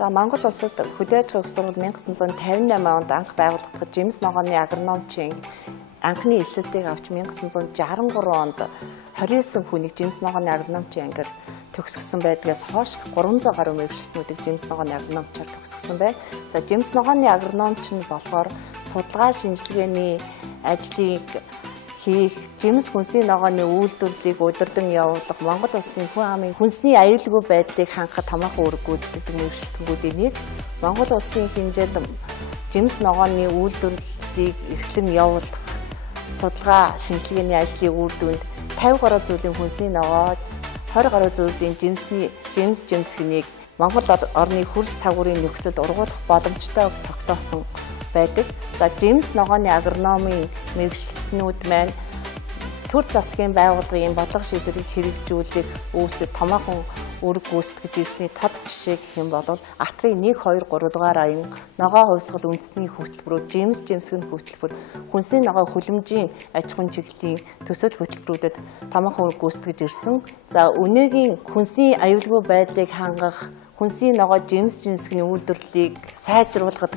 За Монгол улсад хөдөө аж ахуйн боловсрол 1958 онд анх байгуулагдахад Жимс ногооны агрономчийн анхны эсэлтийг авч 1963 онд 29 хүнийг Жимс ногооны агрономчийн ангиар төгсгсөн байдгаас хойш 300 гаруй мэргэжилтнүүдийг Жимс ногооны агрономчоор төгсгсөн байна. За Жимс ногооны агрономч нь болохоор судалгаа шинжилгээний ажлыг хийх, Жимс хүнсний ногооны үйлдвэрлэлийг удирдан явуулах, Монгол улсын хүн амын хүнсний аюулгүй байдлыг хангахад томоохон үүрэг гүйцэтгэдэг мэргэжилтнүүдийн нэг. Монгол улсын хэмжээнд Жимс ногооны үйлдвэрлэлийг эрхлэн явуулах судалгаа шинжилгээний ажлын үр дүнд 50 гаруй зүйлийн хүнсний ногоо, 20 гаруй зүйлийн Жимс жимсгэнийг Монгол орны хөрс цагуурын нөхцөлд ургуулах боломжтой тогтоосон байдаг. За Жимс ногооны агрономын мэргэжилтнүүд маань төр засгийн байгууллагын бодлого шийдвэрийг хэрэгжүүлэх үүсэт томоохон үүрэг гүйцэтгэж ирсний тод жишээ гэх юм бол Атрын 1, 2, 3 дугаар аян ногоо хувьсгал үндэсний хөтөлбөрүүд, Жимс жимсгэн хөтөлбөр, хүнсний ногоо хүлэмжийн аж ахуйн чиглэлийн төсөл хөтөлбөрүүдэд томоохон үүрэг гүйцэтгэж ирсэн. За өнөөгийн хүнсний аюулгүй байдлыг хангах, хүнсний ногоо Жимс жимсгэний үйлдвэрлэлийг сайжруулахад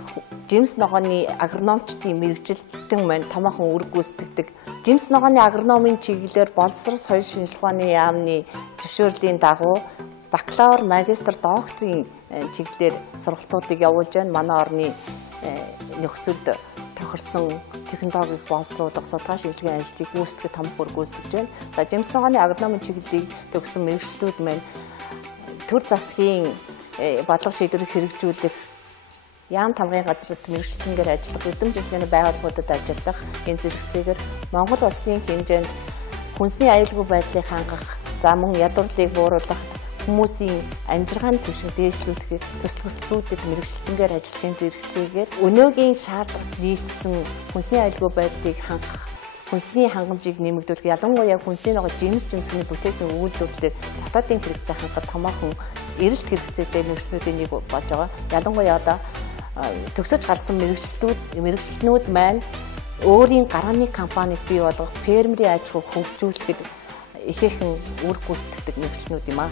Жимс ногооны агрономчдын мэргэжилтэн маань томоохон үүрэг гүйцэтгэдэг. Жимс ногооны агрономын чиглэлээр боловсрол соёл шинжилгээ ухааны яамны зөвшөөрлийн дагуу бакалавр, магистр, докторийн чиглэлээр сургалтуудыг явуулж байна. Манай орны нөхцөлд тохирсон технологиг боловсруулах судалгаа шинжилгээ ажлыг гүйцэтгэж том бүр гүйцэтгэж байна. За Жимс ногооны агрономын чиглэлийг төгссөн мэргэжилтүүд маань төр засгийн бодлого шийдвэрийг хэрэгжүүлэх, яам тамгын газрт мэргэжилтэнгээр ажиллах, эдэм жилгээний байгууллагуудад ажиллах энэ зэрэгцээгээр Монгол улсын хэмжээнд хүнсний аюулгүй байдлыг хангах, за мөн ядуурлыг бууруулах, хүмүүсийн амжиргааны түвшинг дээшлүүлэхэд төсөл хөтөлбөрүүдэд мэргэжилтэнгээр ажиллахын зэрэгцээгээр өнөөгийн шаардлагад нийцсэн хүнсний аюулгүй байдлыг хангах, хүнсний хангамжийг нэмэгдүүлэх, ялангуяа хүнсний ногоо Жимс жимсгэний бүтээгдэхүүн үйлдвэрлэлээр дотоодын хэрэгцээ хангахад томоохон эрэлт хэрэгцээтэй мэргэжилтнүүдийн нэг болж байгаа. Ялангуяа одоо төгсөж гарсан мэргэжилтнүүд маань өөрийн гарааны компанийг бий болгох, фермерийн аж ахуйг хөгжүүлэхэд ихээхэн үүрэг гүйцэтгэдэг мэргэжилтнүүд юм аа.